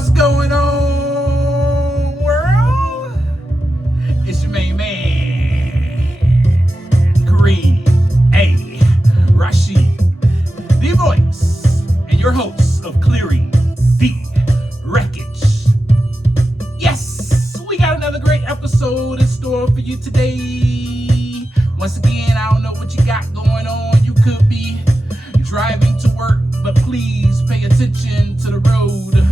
What's going on, world? It's your main man, Kareem A. Rashid, the voice and your host of Clearing the Wreckage. Yes, we got another great episode in store for you today. Once again, I don't know what you got going on. You could be driving to work, but please pay attention to the road.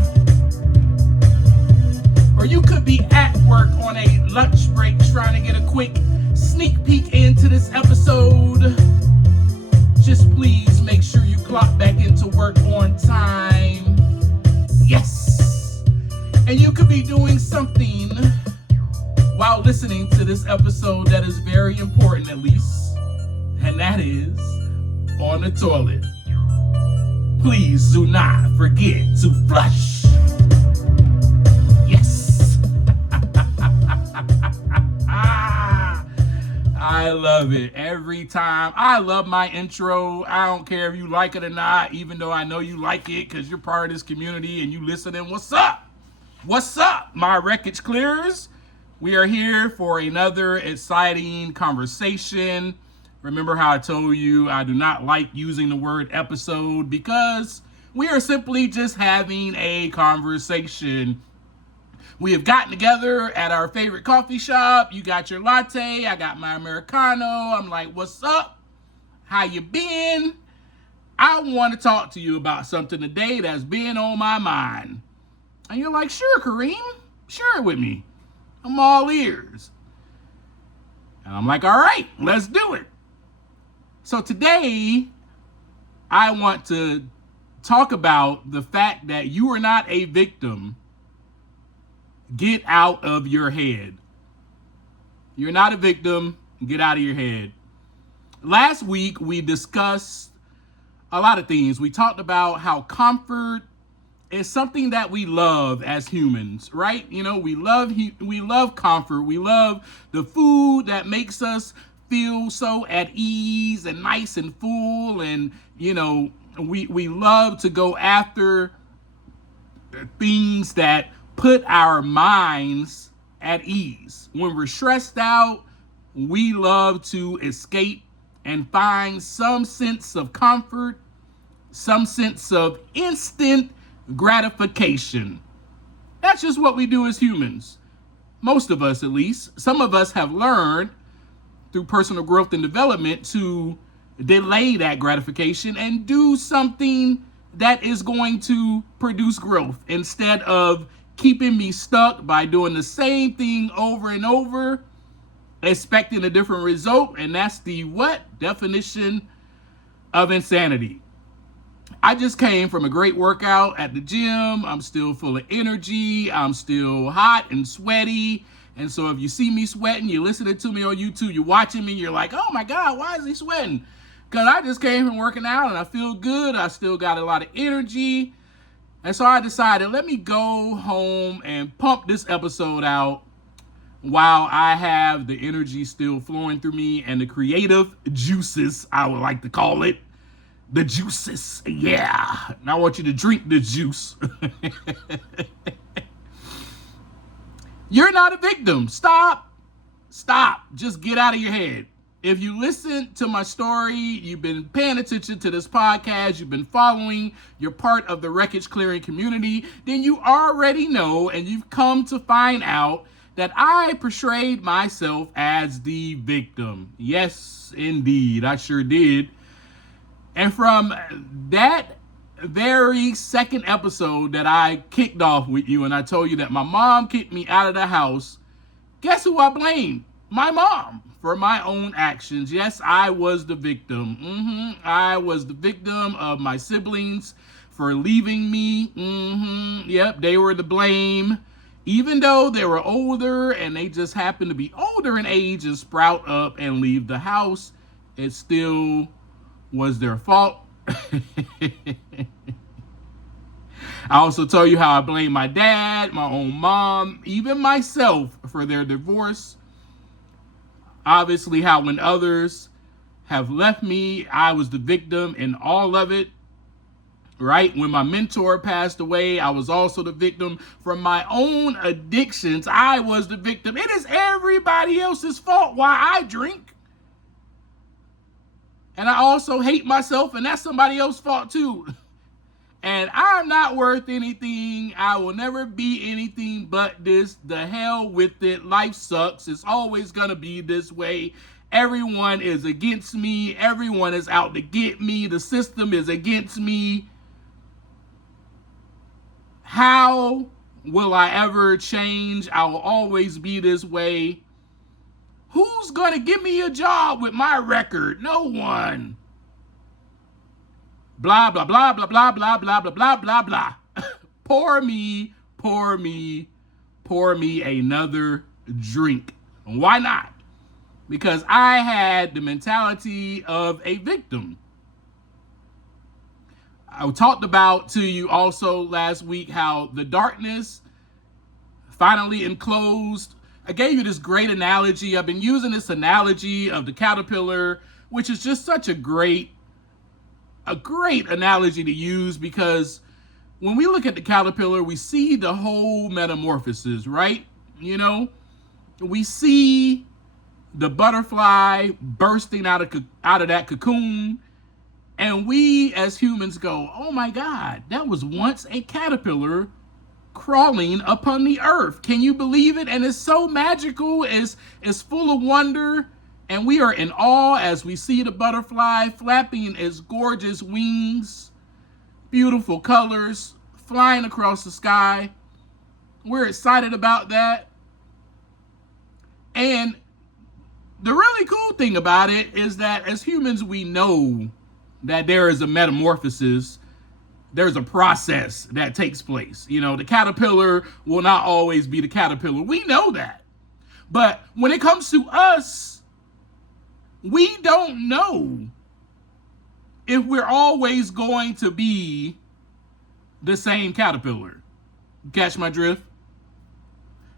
Or you could be at work on a lunch break trying to get a quick sneak peek into this episode. Just please make sure you clock back into work on time. Yes! And you could be doing something while listening to this episode that is very important, at least, and that is on the toilet. Please do not forget to flush. Yes. I love it every time. I love my intro. I don't care if you like it or not, even though I know you like it because you're part of this community and you listening. What's up? What's up, my wreckage clearers? We are here for another exciting conversation. Remember how I told you I do not like using the word episode because we are simply just having a conversation. We have gotten together at our favorite coffee shop. You got your latte, I got my Americano. I'm like, what's up? How you been? I want to talk to you about something today that's been on my mind. And you're like, sure, Kareem, share it with me. I'm all ears. And I'm like, all right, let's do it. So today, I want to talk about the fact that you are not a victim. Get out of your head. You're not a victim. Get out of your head. Last week, we discussed a lot of things. We talked about how comfort is something that we love as humans, right? You know, we love comfort. We love the food that makes us feel so at ease and nice and full. And, you know, we love to go after things that put our minds at ease. When we're stressed out, we love to escape and find some sense of comfort, some sense of instant gratification. That's just what we do as humans. Most of us, at least. Some of us have learned through personal growth and development to delay that gratification and do something that is going to produce growth instead of keeping me stuck by doing the same thing over and over, expecting a different result. And that's the what? Definition of insanity. I just came from a great workout at the gym. I'm still full of energy. I'm still hot and sweaty. And so if you see me sweating, you're listening to me on YouTube, you're watching me, you're like, oh my God, why is he sweating? Because I just came from working out and I feel good. I still got a lot of energy. And so I decided, let me go home and pump this episode out while I have the energy still flowing through me and the creative juices, I would like to call it. The juices, yeah. And I want you to drink the juice. You're not a victim. Stop. Just get out of your head. If you listen to my story, you've been paying attention to this podcast, you've been following, you're part of the wreckage clearing community, then you already know and you've come to find out that I portrayed myself as the victim. Yes, indeed, I sure did. And from that very second episode that I kicked off with you and I told you that my mom kicked me out of the house, guess who I blamed? My mom for my own actions. Yes, I was the victim. I was the victim of my siblings for leaving me. Yep, they were to blame. Even though they were older and they just happened to be older in age and sprout up and leave the house, it still was their fault. I also told you how I blame my dad, my own mom, even myself for their divorce. Obviously, how when others have left me, I was the victim in all of it. right? When my mentor passed away, I was also the victim from my own addictions. I was the victim. It is everybody else's fault why I drink. And I also hate myself, and that's somebody else's fault too. And I'm not worth anything. I will never be anything but this. The hell with it. Life sucks. It's always going to be this way. Everyone is against me. Everyone is out to get me. The system is against me. How will I ever change? I will always be this way. Who's going to give me a job with my record? No one. Blah, blah, blah, blah, blah, blah, blah, blah, blah, blah, blah. Pour me, pour me, pour me another drink. Why not? Because I had the mentality of a victim. I talked about to you also last week how the darkness finally enclosed. I gave you this great analogy. I've been using this analogy of the caterpillar, which is just such a great analogy to use, because when we look at the caterpillar, we see the whole metamorphosis, right? You know, we see the butterfly bursting out of that cocoon, and we as humans go, oh my God, that was once a caterpillar crawling upon the earth. Can you believe it? And it's so magical, it's full of wonder, and we are in awe as we see the butterfly flapping its gorgeous wings, beautiful colors, flying across the sky. We're excited about that. And the really cool thing about it is that as humans, we know that there is a metamorphosis. There's a process that takes place. You know, the caterpillar will not always be the caterpillar. We know that. But when it comes to us, we don't know if we're always going to be the same caterpillar. Catch my drift?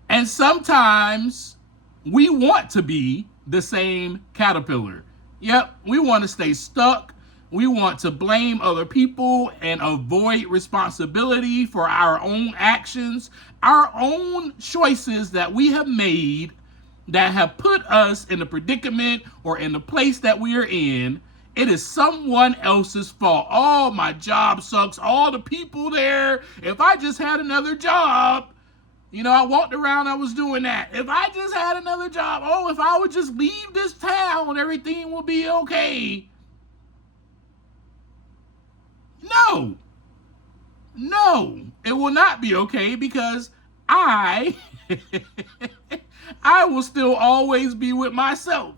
And sometimes we want to be the same caterpillar. Yep, we want to stay stuck. We want to blame other people and avoid responsibility for our own actions, our own choices that we have made that have put us in the predicament or in the place that we are in. It is someone else's fault. Oh, my job sucks. All the people there. If I just had another job, you know, I walked around, I was doing that. If I just had another job, oh, if I would just leave this town, everything will be okay. No, it will not be okay, because I will still always be with myself,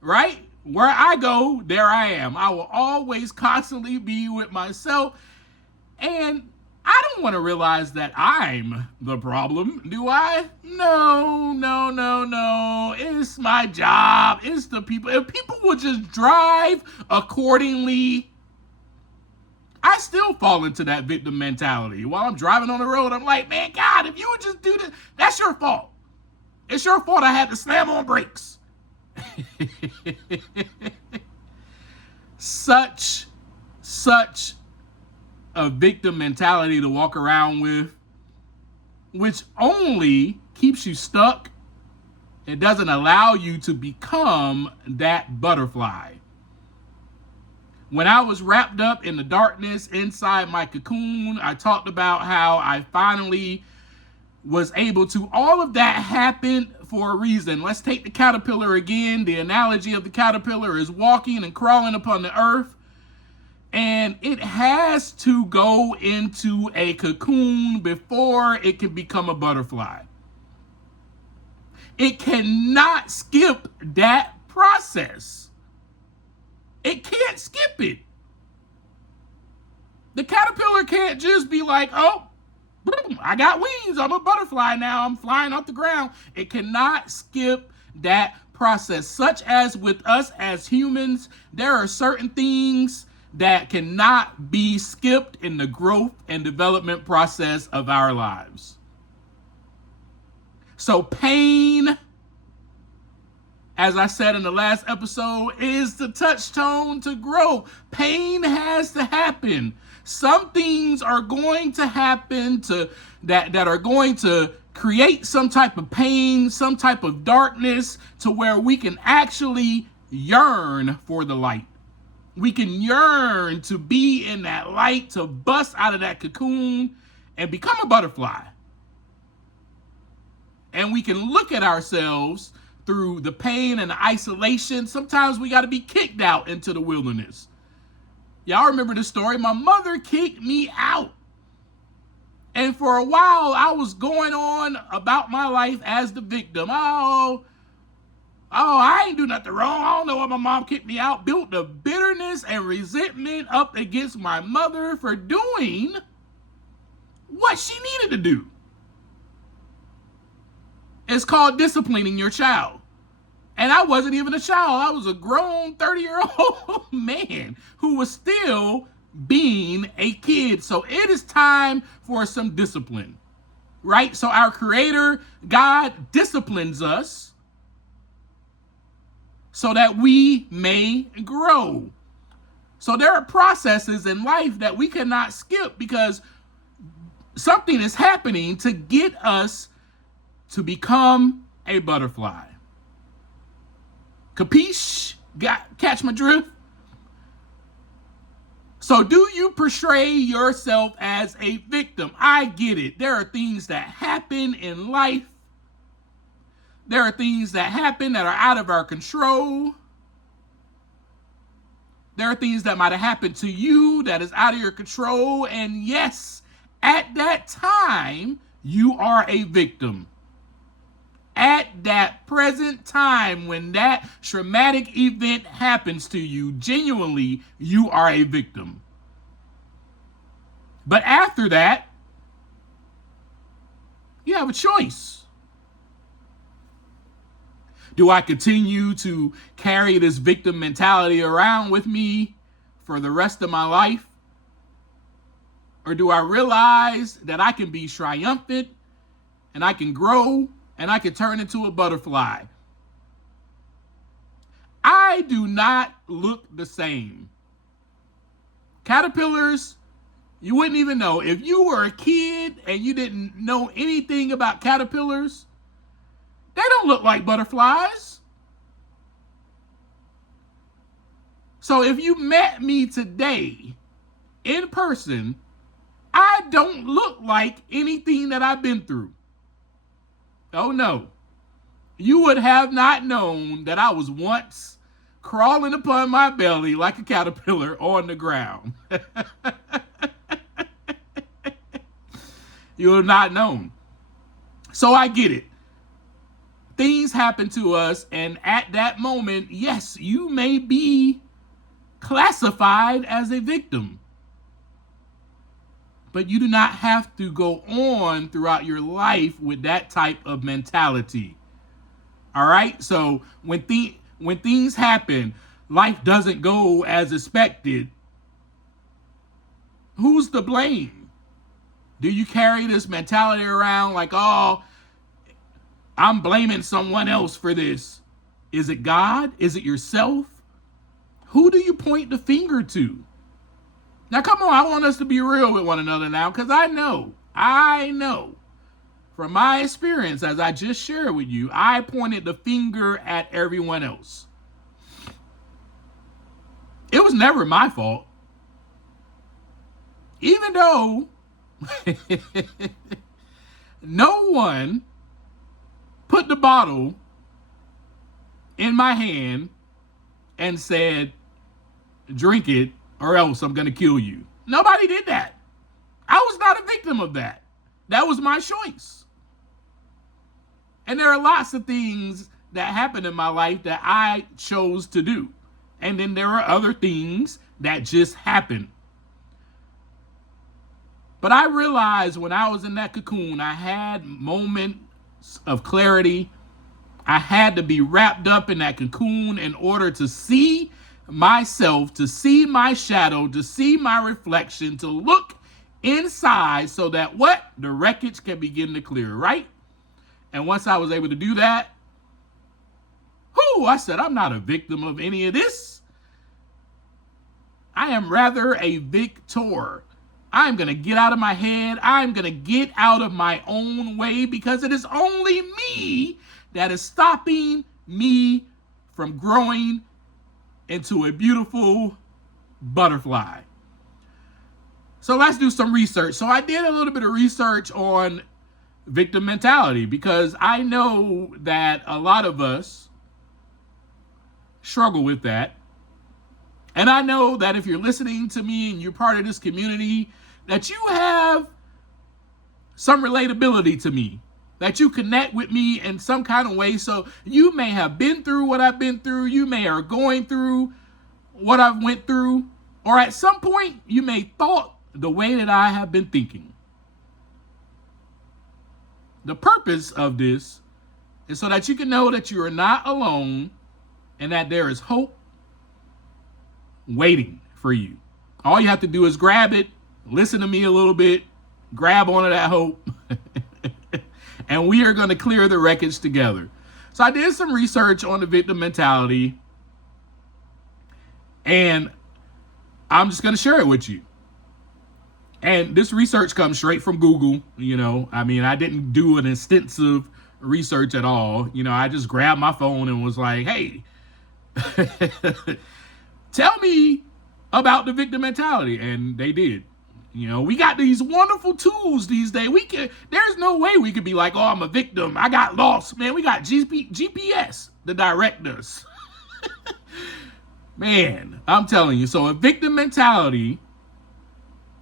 right? Where I go, there I am. I will always constantly be with myself. And I don't want to realize that I'm the problem, do I? No. It's my job. It's the people. If people would just drive accordingly, I still fall into that victim mentality. While I'm driving on the road, I'm like, man, God, if you would just do this, that's your fault. It's your fault I had to slam on brakes. Such a victim mentality to walk around with, which only keeps you stuck. It doesn't allow you to become that butterfly. When I was wrapped up in the darkness inside my cocoon, I talked about how I finally was able to, all of that happened for a reason. Let's take the caterpillar again. The analogy of the caterpillar is walking and crawling upon the earth. And it has to go into a cocoon before it can become a butterfly. It cannot skip that process. It can't skip it. The caterpillar can't just be like, oh, I got wings. I'm a butterfly now. I'm flying off the ground. It cannot skip that process. Such as with us as humans, there are certain things that cannot be skipped in the growth and development process of our lives. So pain, as I said in the last episode, is the touchstone to grow. Pain has to happen. Some things are going to happen that are going to create some type of pain, some type of darkness, to where we can actually yearn for the light. We can yearn to be in that light, to bust out of that cocoon and become a butterfly. And we can look at ourselves through the pain and the isolation. Sometimes we got to be kicked out into the wilderness. Y'all remember the story? My mother kicked me out. And for a while, I was going on about my life as the victim. Oh, I ain't do nothing wrong. I don't know why my mom kicked me out. Built the bitterness and resentment up against my mother for doing what she needed to do. It's called disciplining your child. And I wasn't even a child. I was a grown 30-year-old man who was still being a kid. So it is time for some discipline, right? So our Creator, God, disciplines us so that we may grow. So there are processes in life that we cannot skip, because something is happening to get us to become a butterfly. Capiche? Catch my drift? So do you portray yourself as a victim? I get it. There are things that happen in life. There are things that happen that are out of our control. There are things that might have happened to you that is out of your control. And yes, at that time, you are a victim. At that present time, when that traumatic event happens to you, genuinely, you are a victim. But after that, you have a choice. Do I continue to carry this victim mentality around with me for the rest of my life? Or do I realize that I can be triumphant and I can grow and I can turn into a butterfly? I do not look the same. Caterpillars, you wouldn't even know. If you were a kid and you didn't know anything about caterpillars, they don't look like butterflies. So if you met me today in person, I don't look like anything that I've been through. Oh no. You would have not known that I was once crawling upon my belly like a caterpillar on the ground. You would have not known. So I get it. Things happen to us, and at that moment, yes, you may be classified as a victim. But you do not have to go on throughout your life with that type of mentality. All right? So when things happen, life doesn't go as expected, who's to blame? Do you carry this mentality around like, oh, I'm blaming someone else for this? Is it God? Is it yourself? Who do you point the finger to? Now, come on, I want us to be real with one another now, because I know from my experience, as I just shared with you, I pointed the finger at everyone else. It was never my fault. Even though no one put the bottle in my hand and said, drink it or else I'm going to kill you. Nobody did that. I was not a victim of that. That was my choice. And there are lots of things that happened in my life that I chose to do. And then there are other things that just happened. But I realized when I was in that cocoon, I had moments of clarity. I had to be wrapped up in that cocoon in order to see myself, to see my shadow, to see my reflection, to look inside so that what? The wreckage can begin to clear, right? And once I was able to do that, I said, I'm not a victim of any of this. I am rather a victor. I'm going to get out of my head. I'm going to get out of my own way because it is only me that is stopping me from growing into a beautiful butterfly. So let's do some research. So I did a little bit of research on victim mentality because I know that a lot of us struggle with that. And I know that if you're listening to me and you're part of this community, that you have some relatability to me, that you connect with me in some kind of way. So you may have been through what I've been through. You may are going through what I've went through. Or at some point, you may thought the way that I have been thinking. The purpose of this is so that you can know that you are not alone and that there is hope waiting for you. All you have to do is grab it, listen to me a little bit, grab onto that hope, and we are going to clear the wreckage together. So I did some research on the victim mentality, and I'm just going to share it with you. And this research comes straight from Google. I didn't do an extensive research at all. I just grabbed my phone and was like, hey, tell me about the victim mentality. And they did. We got these wonderful tools these days. There's no way we could be like, oh, I'm a victim. I got lost. Man, we got GPS to direct us. Man, I'm telling you. So a victim mentality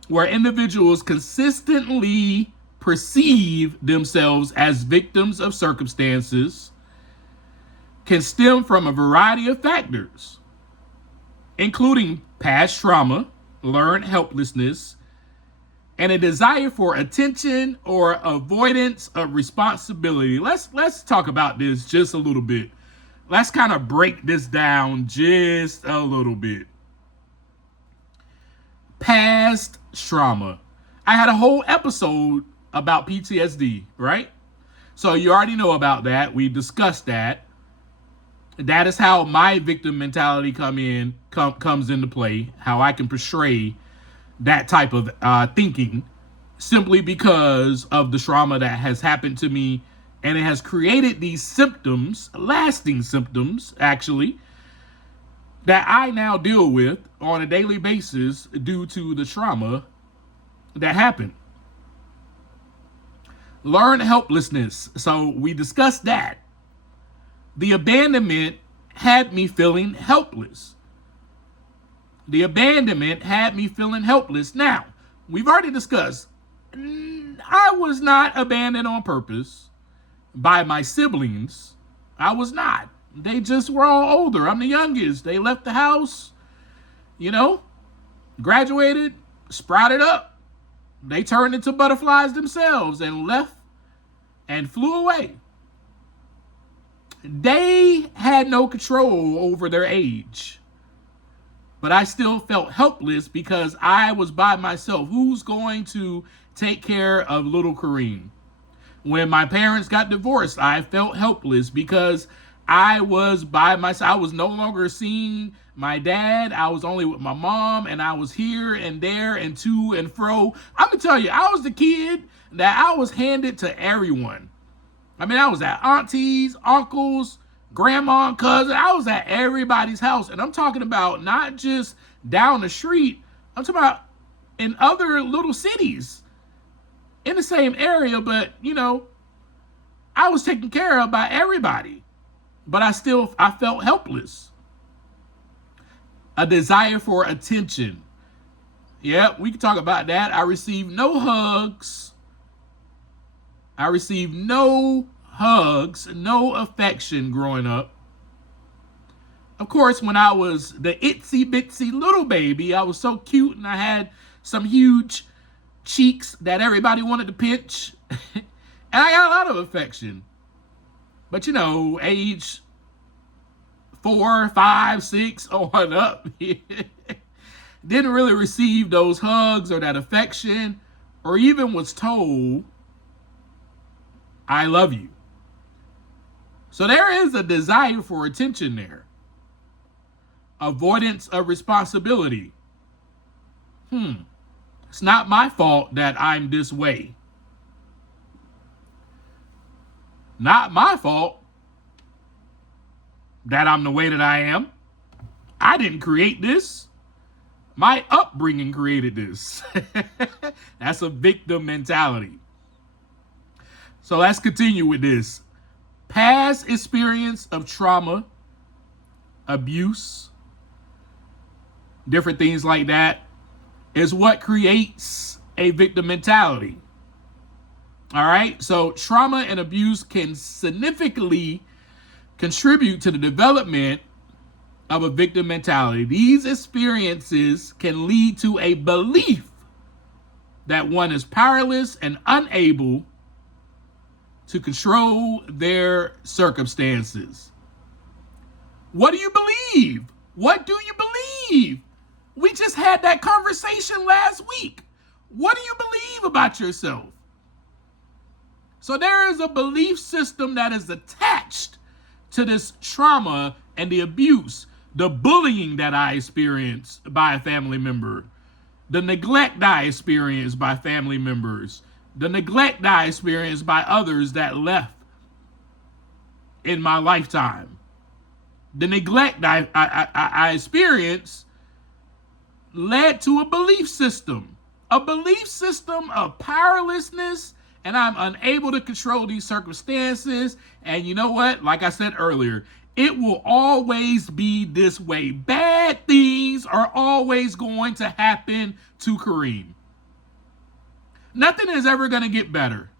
where individuals consistently perceive themselves as victims of circumstances can stem from a variety of factors, including past trauma, learned helplessness, and a desire for attention or avoidance of responsibility. Let's talk about this just a little bit. Let's kind of break this down just a little bit. Past trauma. I had a whole episode about PTSD, right? So you already know about that. We discussed that. That is how my victim mentality comes into play, how I can portray that type of thinking simply because of the trauma that has happened to me, and it has created these symptoms, lasting symptoms, actually, that I now deal with on a daily basis due to the trauma that happened. Learned helplessness. So we discussed that. The abandonment had me feeling helpless. The abandonment had me feeling helpless. Now, we've already discussed, I was not abandoned on purpose by my siblings. I was not. They just were all older. I'm the youngest. They left the house, graduated, sprouted up. They turned into butterflies themselves and left and flew away. They had no control over their age. But I still felt helpless because I was by myself. Who's going to take care of little Kareem? When my parents got divorced, I felt helpless because I was by myself. I was no longer seeing my dad. I was only with my mom, and I was here and there and to and fro. I'm going to tell you, I was the kid that I was handed to everyone. I was at aunties, uncles, grandma, cousin. I was at everybody's house. And I'm talking about not just down the street. I'm talking about in other little cities in the same area. But, I was taken care of by everybody. But I felt helpless. A desire for attention. Yeah, we can talk about that. I received no hugs. No affection growing up. Of course, when I was the itsy bitsy little baby, I was so cute and I had some huge cheeks that everybody wanted to pinch. And I got a lot of affection. But age 4, 5, 6 on up, didn't really receive those hugs or that affection, or even was told, I love you. So there is a desire for attention there. Avoidance of responsibility. It's not my fault that I'm this way. Not my fault that I'm the way that I am. I didn't create this. My upbringing created this. That's a victim mentality. So let's continue with this. Past experience of trauma, abuse, different things like that is what creates a victim mentality. All right. So trauma and abuse can significantly contribute to the development of a victim mentality. These experiences can lead to a belief that one is powerless and unable to control their circumstances. What do you believe? What do you believe? We just had that conversation last week. What do you believe about yourself? So there is a belief system that is attached to this trauma and the abuse, the bullying that I experienced by a family member, the neglect I experienced by family members, the neglect I experienced by others that left in my lifetime. The neglect I experienced led to a belief system of powerlessness, and I'm unable to control these circumstances. And you know what? Like I said earlier, it will always be this way. Bad things are always going to happen to Kareem. Nothing is ever going to get better.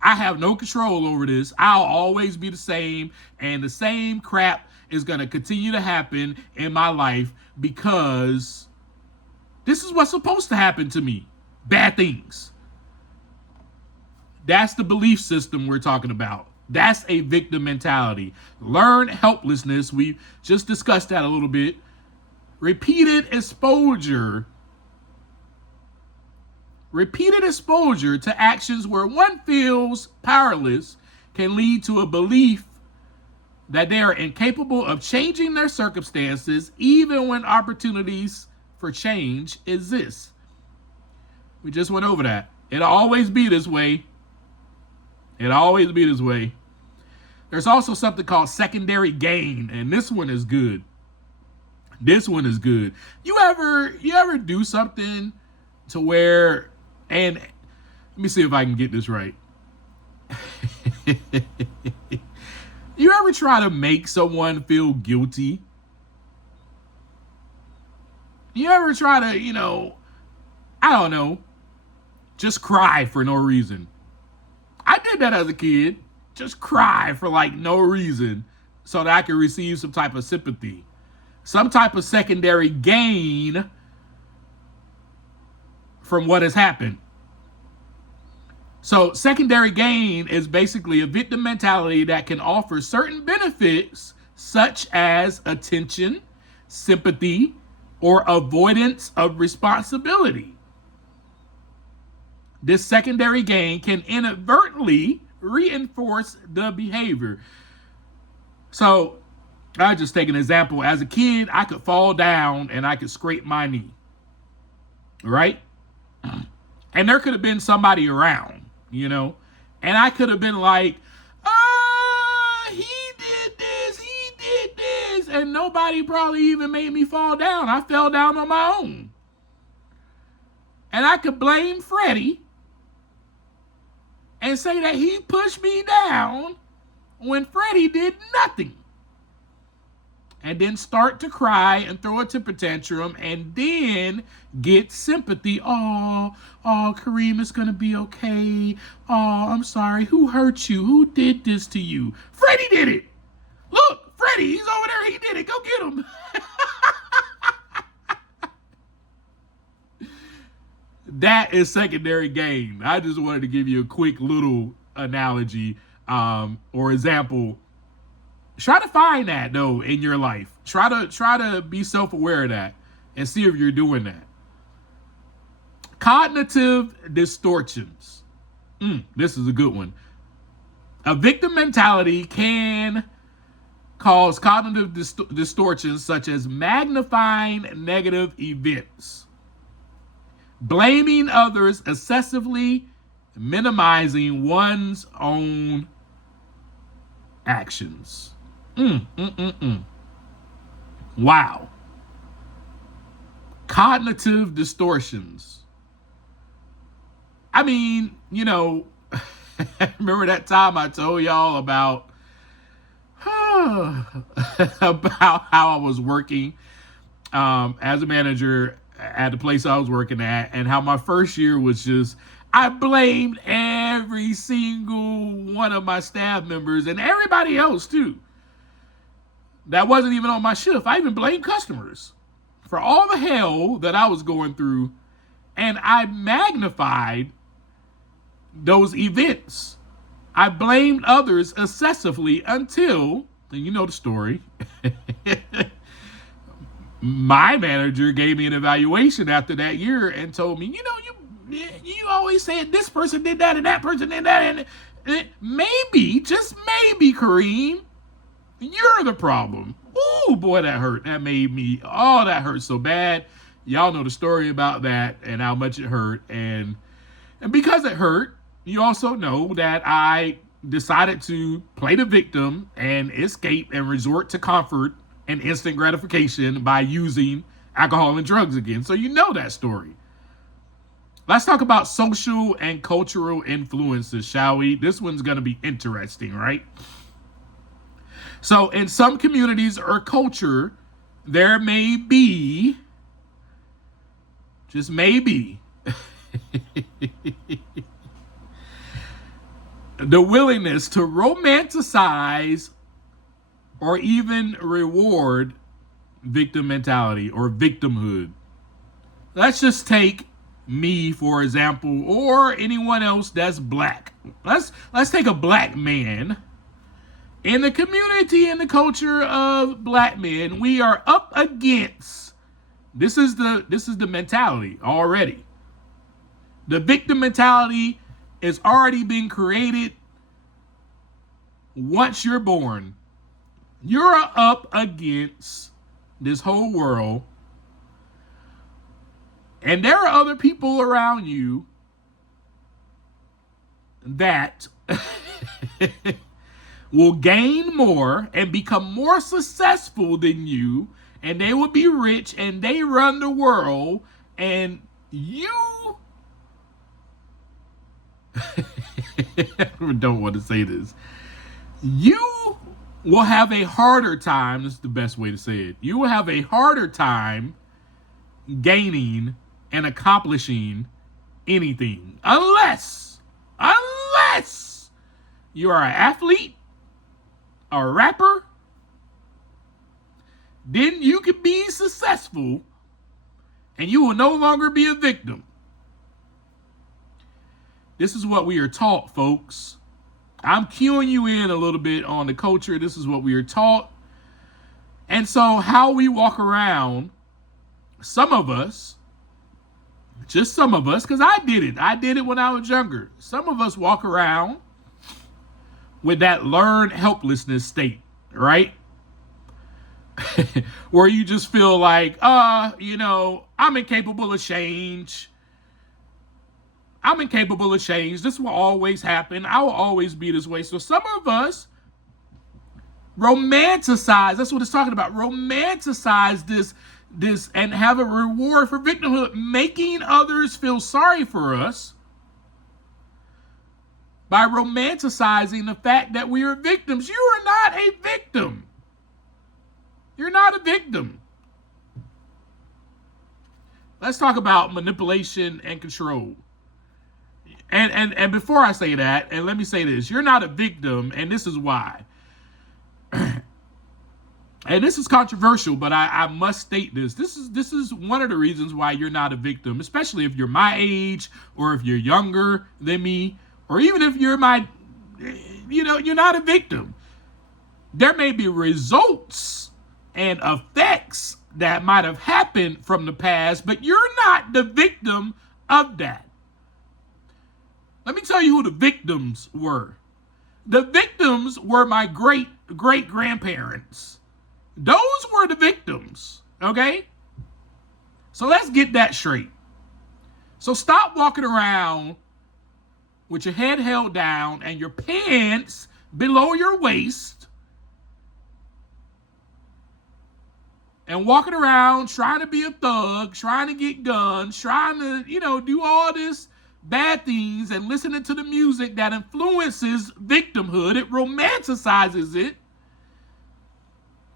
I have no control over this. I'll always be the same, and the same crap is going to continue to happen in my life because this is what's supposed to happen to me. Bad things. That's the belief system we're talking about. That's a victim mentality. Learned helplessness. We just discussed that a little bit. Repeated exposure to actions where one feels powerless can lead to a belief that they are incapable of changing their circumstances even when opportunities for change exist. We just went over that. It'll always be this way. It'll always be this way. There's also something called secondary gain, and this one is good. This one is good. You ever do something to where, and let me see if I can get this right. You ever try to make someone feel guilty? You ever try to, I don't know, just cry for no reason? I did that as a kid. Just cry for no reason so that I could receive some type of sympathy, some type of secondary gain from what has happened. So secondary gain is basically a victim mentality that can offer certain benefits such as attention, sympathy, or avoidance of responsibility. This secondary gain can inadvertently reinforce the behavior. So I'll just take an example. As a kid, I could fall down and I could scrape my knee. Right? And there could have been somebody around, and I could have been like, he did this, and nobody probably even made me fall down. I fell down on my own. And I could blame Freddie and say that he pushed me down when Freddie did nothing. And then start to cry and throw a temper tantrum and then get sympathy. Oh, Kareem, it's going to be okay. Oh, I'm sorry. Who hurt you? Who did this to you? Freddie did it. Look, Freddie, he's over there. He did it. Go get him. That is secondary gain. I just wanted to give you a quick little analogy or example. Try to find that though in your life. Try to be self-aware of that and see if you're doing that. Cognitive distortions. This is a good one. A victim mentality can cause cognitive distortions such as magnifying negative events, Blaming others excessively, minimizing one's own actions. Wow. Cognitive distortions. I mean, remember that time I told y'all about about how I was working as a manager at the place I was working at, and how my first year was just, I blamed every single one of my staff members and everybody else too that wasn't even on my shift. I even blamed customers for all the hell that I was going through, and I magnified those events. I blamed others excessively until, and you know the story, my manager gave me an evaluation after that year and told me, you always said this person did that and that person did that, and maybe, just maybe, Kareem, you're the problem. Ooh, boy, that hurt. That hurt so bad. Y'all know the story about that and how much it hurt. And because it hurt, you also know that I decided to play the victim and escape and resort to comfort and instant gratification by using alcohol and drugs again. So you know that story. Let's talk about social and cultural influences, shall we? This one's going to be interesting, right? So in some communities or culture, there may be, just maybe, the willingness to romanticize or even reward victim mentality or victimhood. Let's just take me, for example, or anyone else that's black. Let's take a black man. In the community and the culture of black men, we are up against, this is the mentality already. The victim mentality is already being created once you're born. You're up against this whole world, and there are other people around you that will gain more and become more successful than you, and they will be rich and they run the world, and you I don't want to say this. You will have a harder time, this is the best way to say it. You will have a harder time gaining and accomplishing anything unless you are an athlete, a rapper. Then you can be successful and you will no longer be a victim. This is what we are taught, folks. I'm cueing you in a little bit on the culture. This is what we are taught. And so how we walk around, some of us, just some of us, because I did it when I was younger. Some of us walk around with that learned helplessness state, right? Where you just feel like, I'm incapable of change. I'm incapable of change. This will always happen. I will always be this way. So some of us romanticize, that's what it's talking about, romanticize this and have a reward for victimhood, making others feel sorry for us by romanticizing the fact that we are victims. You are not a victim. You're not a victim. Let's talk about manipulation and control. And before I say that, and let me say this, you're not a victim, and this is why. And this is controversial, but I must state this. This is one of the reasons why you're not a victim, especially if you're my age, or if you're younger than me, or even if you're you're not a victim. There may be results and effects that might have happened from the past, but you're not the victim of that. Let me tell you who the victims were. The victims were my great-great-grandparents. Those were the victims, okay? So let's get that straight. So stop walking around with your head held down and your pants below your waist and walking around trying to be a thug, trying to get guns, trying to, do all this bad things and listening to the music that influences victimhood. It romanticizes it,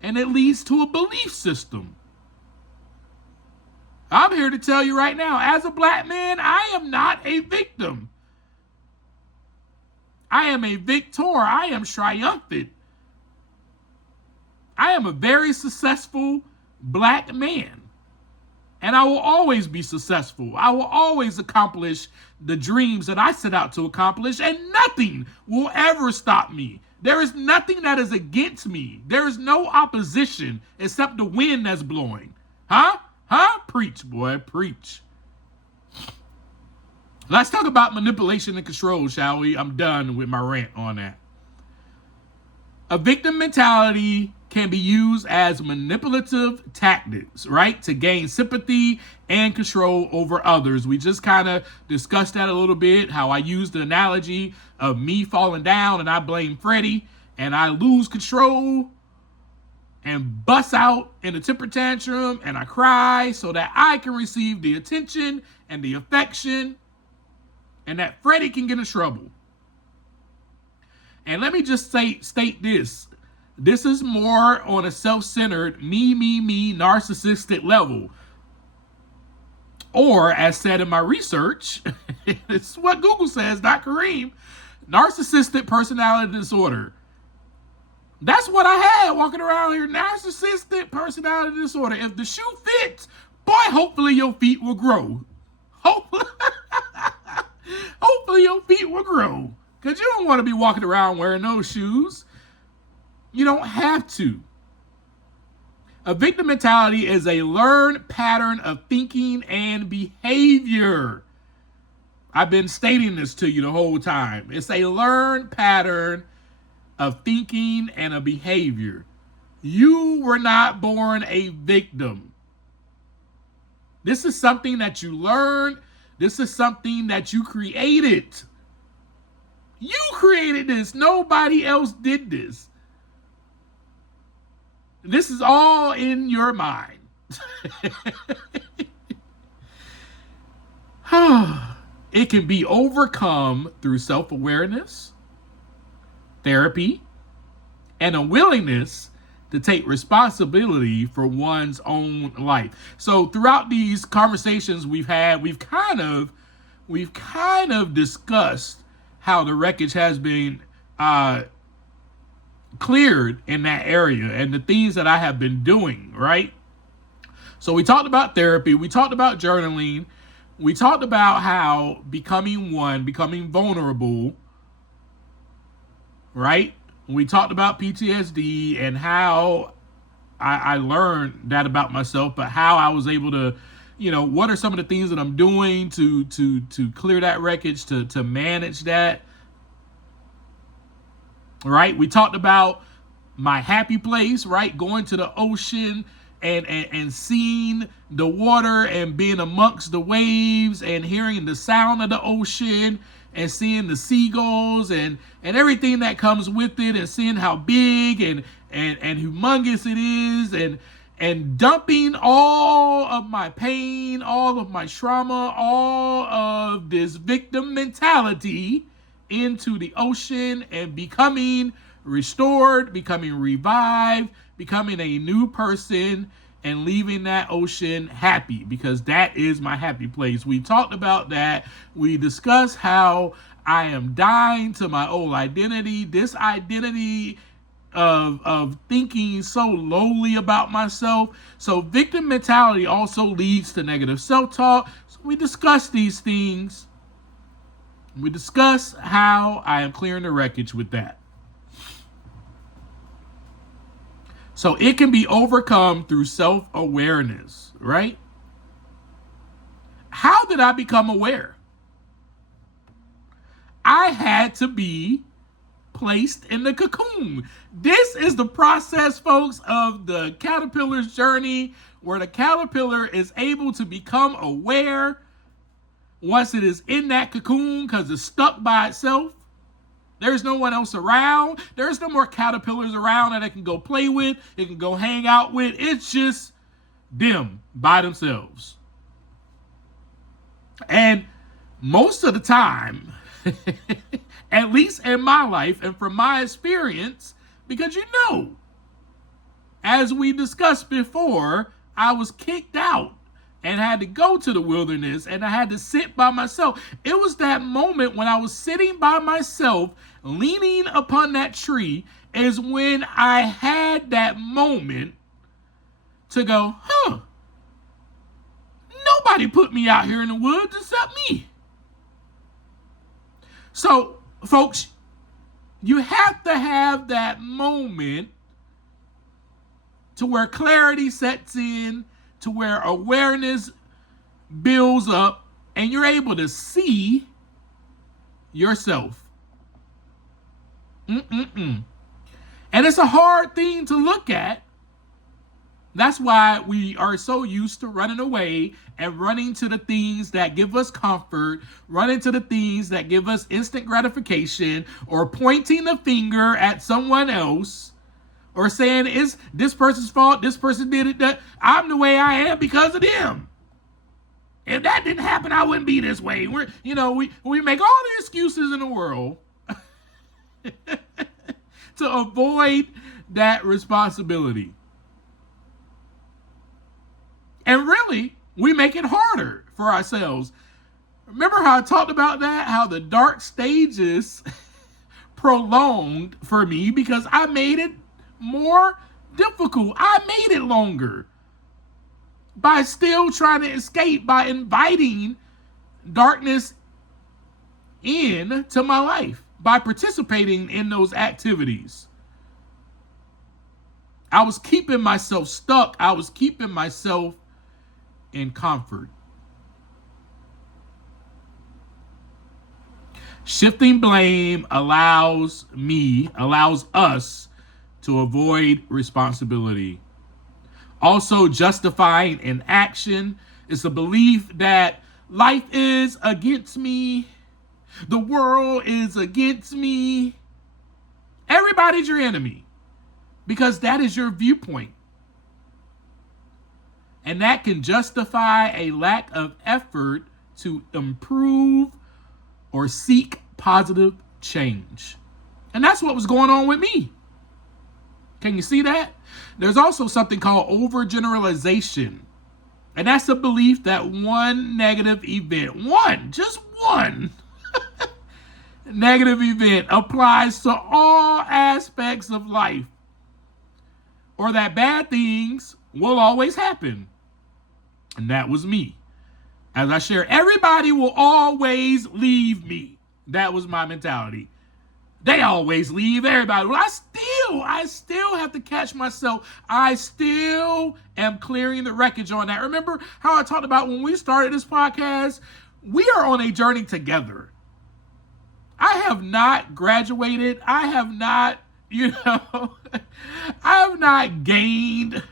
and it leads to a belief system. I'm here to tell you right now, as a black man, I am not a victim. I am a victor. I am triumphant. I am a very successful black man. And I will always be successful. I will always accomplish the dreams that I set out to accomplish, and nothing will ever stop me. There is nothing that is against me. There is no opposition except the wind that's blowing. Huh? Preach, boy, preach. Let's talk about manipulation and control, shall we? I'm done with my rant on that. A victim mentality can be used as manipulative tactics, right? To gain sympathy and control over others. We just kind of discussed that a little bit, how I used the analogy of me falling down and I blame Freddie and I lose control and bust out in a temper tantrum and I cry so that I can receive the attention and the affection and that Freddie can get in trouble. And let me just state this. This is more on a self-centered, me, narcissistic level. Or, as said in my research, it's what Google says, not Kareem, narcissistic personality disorder. That's what I had walking around here, narcissistic personality disorder. If the shoe fits, boy, hopefully your feet will grow. Hopefully your feet will grow. Because you don't want to be walking around wearing those shoes. You don't have to. A victim mentality is a learned pattern of thinking and behavior. I've been stating this to you the whole time. It's a learned pattern of thinking and a behavior. You were not born a victim. This is something that you learned. This is something that you created. You created this. Nobody else did this. This is all in your mind. It can be overcome through self-awareness, therapy, and a willingness to take responsibility for one's own life. So throughout these conversations we've had, we've kind of discussed how the wreckage has been cleared in that area and the things that I have been doing, right? So we talked about therapy, we talked about journaling, we talked about how becoming vulnerable, right? We talked about PTSD and how I learned that about myself, but how I was able to, what are some of the things that I'm doing to clear that wreckage, to manage that, right? We talked about my happy place, right? Going to the ocean and seeing the water and being amongst the waves and hearing the sound of the ocean and seeing the seagulls and everything that comes with it, and seeing how big and humongous it is, and dumping all of my pain, all of my trauma, all of this victim mentality into the ocean and becoming restored, becoming revived, becoming a new person, and leaving that ocean happy, because that is my happy place. We talked about that. We discussed how I am dying to my old identity, this identity of thinking so lowly about myself. So victim mentality also leads to negative self-talk. So we discuss these things. We discuss how I am clearing the wreckage with that. So it can be overcome through self-awareness, right? How did I become aware? I had to be placed in the cocoon. This is the process, folks, of the caterpillar's journey, where the caterpillar is able to become aware once it is in that cocoon because it's stuck by itself, there's no one else around. There's no more caterpillars around that it can go play with. It can go hang out with. It's just them by themselves. And most of the time, at least in my life and from my experience, because as we discussed before, I was kicked out and had to go to the wilderness and I had to sit by myself. It was that moment when I was sitting by myself, leaning upon that tree, is when I had that moment to go, nobody put me out here in the woods except me. So, folks, you have to have that moment to where clarity sets in, to where awareness builds up, and you're able to see yourself. And it's a hard thing to look at. That's why we are so used to running away and running to the things that give us comfort, running to the things that give us instant gratification, or pointing the finger at someone else, or saying it's this person's fault, this person did it, that I'm the way I am because of them. If that didn't happen, I wouldn't be this way. We make all the excuses in the world to avoid that responsibility. And really, we make it harder for ourselves. Remember how I talked about that? How the dark stages prolonged for me because I made it more difficult. I made it longer by still trying to escape, by inviting darkness into my life, by participating in those activities. I was keeping myself stuck. I was keeping myself in comfort. Shifting blame allows us to avoid responsibility. Also, justifying inaction is a belief that life is against me, the world is against me, everybody's your enemy, because that is your viewpoint. And that can justify a lack of effort to improve or seek positive change. And that's what was going on with me. Can you see that? There's also something called overgeneralization. And that's a belief that one negative event, just one negative event applies to all aspects of life. Or that bad things will always happen. And that was me. As I share, everybody will always leave me. That was my mentality. They always leave everybody. Well, I still have to catch myself. I still am clearing the wreckage on that. Remember how I talked about when we started this podcast? We are on a journey together. I have not graduated. I have not, I have not gained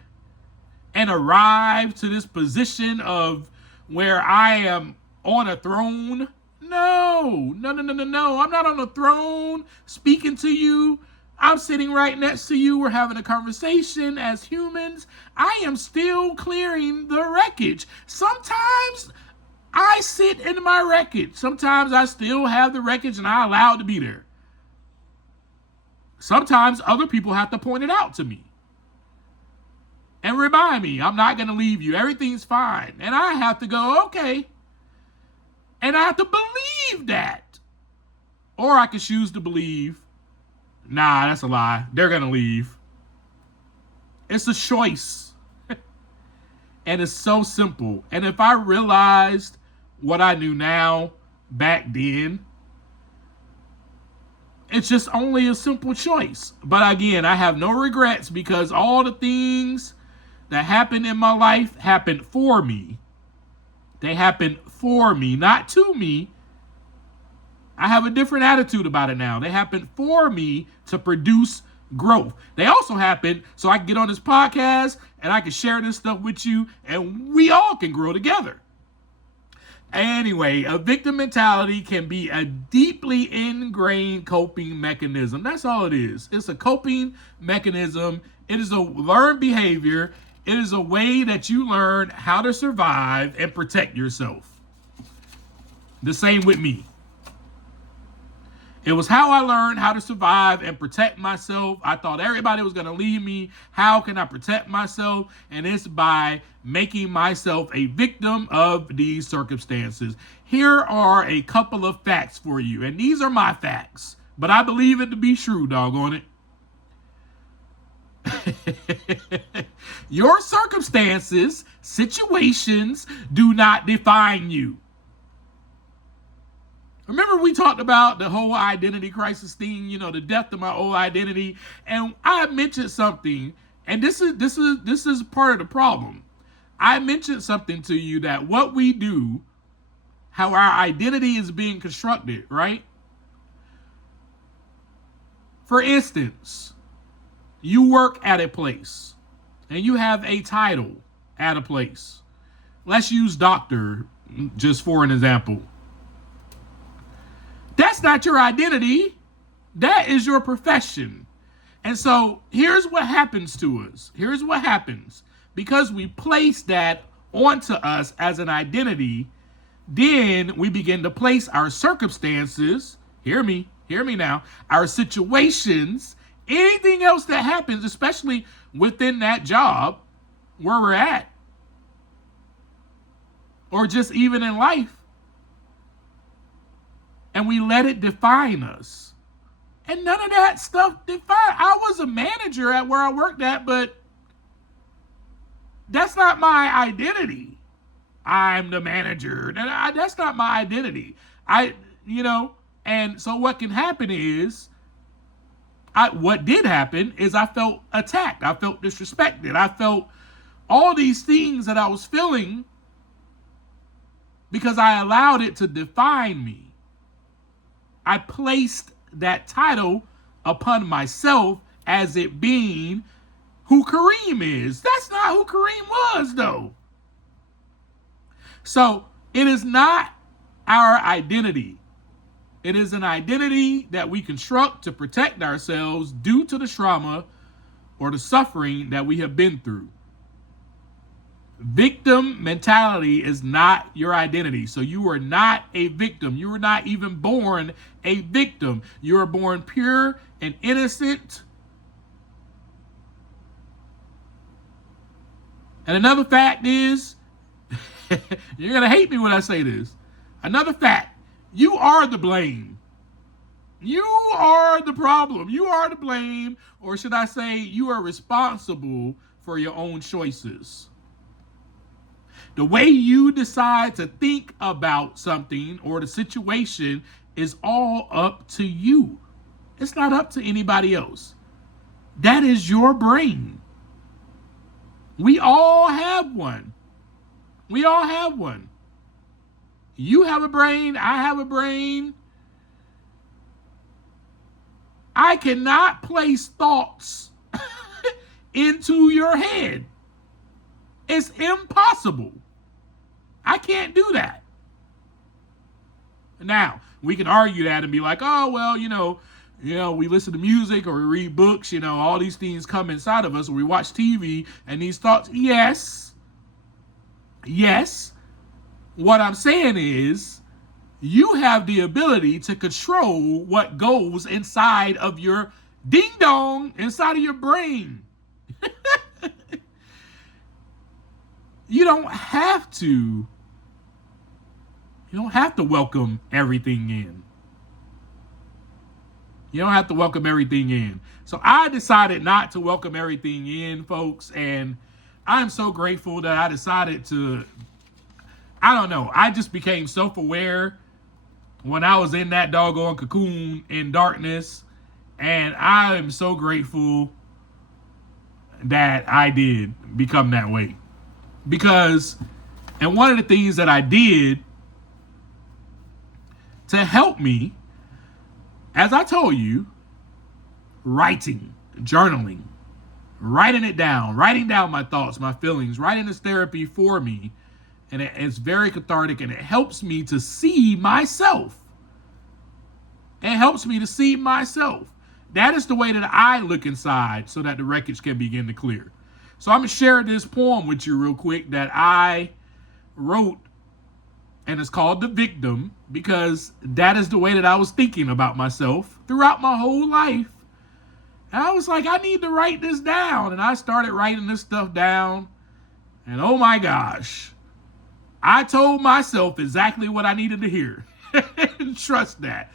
and arrived to this position of where I am on a throne. No. I'm not on a throne speaking to you. I'm sitting right next to you. We're having a conversation as humans. I am still clearing the wreckage. Sometimes I sit in my wreckage. Sometimes I still have the wreckage and I allow it to be there. Sometimes other people have to point it out to me and remind me, I'm not going to leave you. Everything's fine. And I have to go, okay. And I have to believe that. Or I can choose to believe, nah, that's a lie. They're going to leave. It's a choice. And it's so simple. And if I realized what I knew now back then, it's just only a simple choice. But again, I have no regrets because all the things that happened in my life happened for me. They happened for me, not to me. I have a different attitude about it now. They happened for me to produce growth. They also happened so I can get on this podcast and I can share this stuff with you and we all can grow together. Anyway, a victim mentality can be a deeply ingrained coping mechanism. That's all it is. It's a coping mechanism. It is a learned behavior. It is a way that you learn how to survive and protect yourself. The same with me. It was how I learned how to survive and protect myself. I thought everybody was going to leave me. How can I protect myself? And it's by making myself a victim of these circumstances. Here are a couple of facts for you. And these are my facts, but I believe it to be true, doggone it. Your circumstances, situations do not define you. Remember we talked about the whole identity crisis thing, the death of my old identity, and I mentioned something, and this is part of the problem. I mentioned something to you that what we do, how our identity is being constructed, right? For instance, you work at a place and you have a title at a place. Let's use doctor just for an example. That's not your identity. That is your profession. And so here's what happens to us. Here's what happens. Because we place that onto us as an identity, then we begin to place our circumstances, hear me now, our situations, anything else that happens, especially within that job where we're at, or just even in life, and we let it define us. And none of that stuff defined. I was a manager at where I worked at, but that's not my identity. I'm the manager. That's not my identity. And so what can happen is, what did happen is I felt attacked. I felt disrespected. I felt all these things that I was feeling because I allowed it to define me. I placed that title upon myself as it being who Kareem is. That's not who Kareem was, though. So it is not our identity. It is an identity that we construct to protect ourselves due to the trauma or the suffering that we have been through. Victim mentality is not your identity. So you are not a victim. You were not even born a victim. You are born pure and innocent. And another fact is, you're going to hate me when I say this. Another fact, you are the blame. You are the problem. You are to blame, or should I say, you are responsible for your own choices. The way you decide to think about something or the situation is all up to you. It's not up to anybody else. That is your brain. We all have one. We all have one. You have a brain. I have a brain. I cannot place thoughts into your head. It's impossible. I can't do that. Now, we can argue that and be like, oh, well, we listen to music or we read books, all these things come inside of us, or we watch TV and these thoughts. Yes. What I'm saying is, you have the ability to control what goes inside of your ding dong, inside of your brain. You don't have to welcome everything in. You don't have to welcome everything in. So I decided not to welcome everything in, folks, and I'm so grateful that I decided to, I just became self-aware when I was in that doggone cocoon in darkness, and I am so grateful that I did become that way. Because, and one of the things that I did to help me, as I told you, writing, journaling, writing it down, writing down my thoughts, my feelings, writing this therapy for me And it's very cathartic, and it helps me to see myself. It helps me to see myself. That is the way that I look inside so that the wreckage can begin to clear. So I'm going to share this poem with you real quick that I wrote, and it's called The Victim, because that is the way that I was thinking about myself throughout my whole life. And I was like, I need to write this down. And I started writing this stuff down. And oh my gosh, I told myself exactly what I needed to hear. Trust that.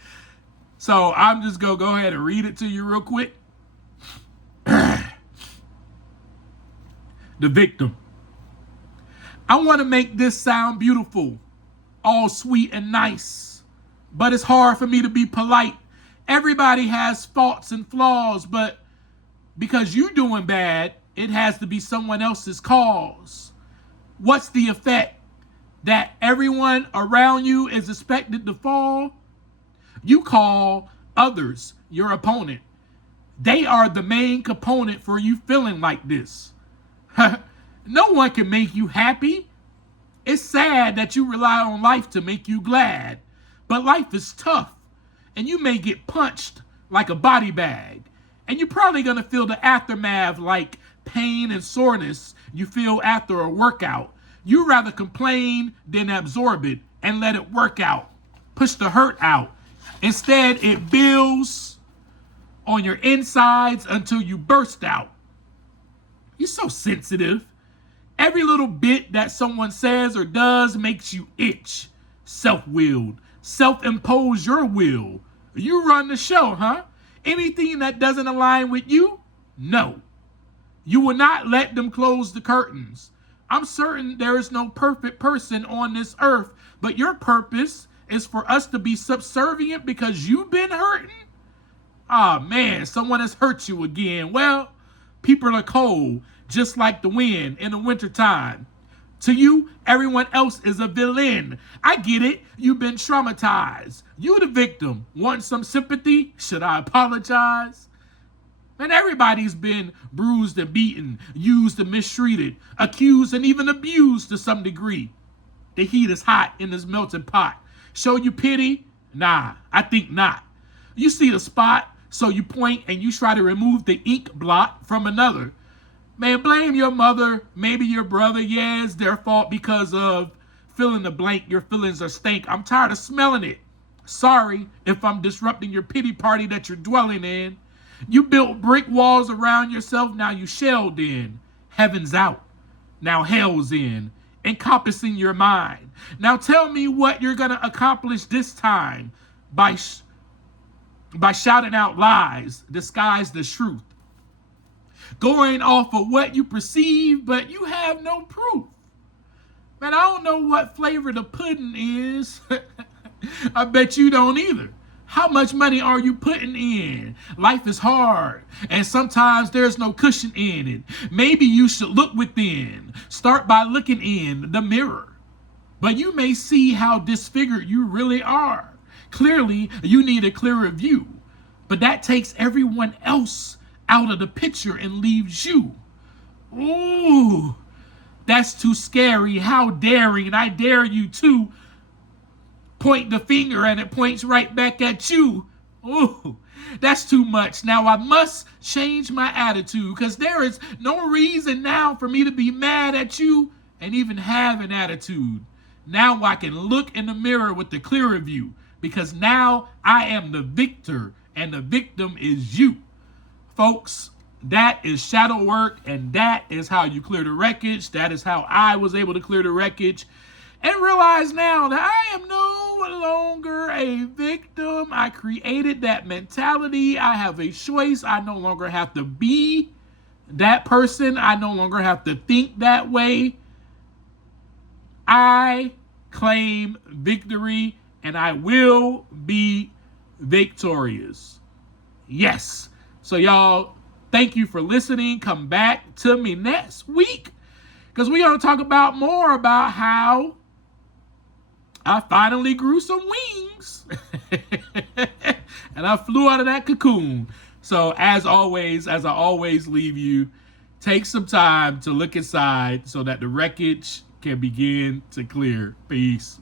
So I'm just going to go ahead and read it to you real quick. The Victim. I want to make this sound beautiful, all sweet and nice, but it's hard for me to be polite. Everybody has faults and flaws, but because you're doing bad, it has to be someone else's cause. What's the effect? That everyone around you is expected to fall? You call others your opponent. They are the main component for you feeling like this. No one can make you happy. It's sad that you rely on life to make you glad, but life is tough, and you may get punched like a body bag, and you're probably going to feel the aftermath like pain and soreness you feel after a workout. You rather complain than absorb it and let it work out. Push the hurt out. Instead, it builds on your insides until you burst out. You're so sensitive. Every little bit that someone says or does makes you itch. Self-willed. Self-impose your will. You run the show, huh? Anything that doesn't align with you? No. You will not let them close the curtains. I'm certain there is no perfect person on this earth, but your purpose is for us to be subservient because you've been hurting? Ah, man, someone has hurt you again. Well, people are cold, just like the wind in the wintertime. To you, everyone else is a villain. I get it. You've been traumatized. You the victim. Want some sympathy? Should I apologize? Man, everybody's been bruised and beaten, used and mistreated, accused and even abused to some degree. The heat is hot in this melting pot. Show you pity? Nah, I think not. You see the spot, so you point and you try to remove the ink blot from another. Man, blame your mother, maybe your brother. Yeah, it's their fault because of fill in the blank. Your feelings are stank. I'm tired of smelling it. Sorry if I'm disrupting your pity party that you're dwelling in. You built brick walls around yourself, now you shelled in. Heaven's out, now hell's in, encompassing your mind. Now tell me what you're going to accomplish this time by shouting out lies, disguised as truth. Going off of what you perceive, but you have no proof. Man, I don't know what flavor the pudding is. I bet you don't either. How much money are you putting in? Life is hard, and sometimes there's no cushion in it. Maybe you should look within. Start by looking in the mirror. But you may see how disfigured you really are. Clearly, you need a clearer view. But that takes everyone else out of the picture and leaves you. Ooh, that's too scary. How daring. I dare you to point the finger and it points right back at you. Ooh, that's too much. Now I must change my attitude because there is no reason now for me to be mad at you and even have an attitude. Now I can look in the mirror with the clearer view because now I am the victor and the victim is you. Folks, that is shadow work, and that is how you clear the wreckage. That is how I was able to clear the wreckage and realize now that I am no longer a victim. I created that mentality. I have a choice. I no longer have to be that person. I no longer have to think that way. I claim victory, and I will be victorious. Yes. So y'all, thank you for listening. Come back to me next week because we're going to talk about more about how I finally grew some wings and I flew out of that cocoon. So as always, as I always leave you, take some time to look inside so that the wreckage can begin to clear. Peace.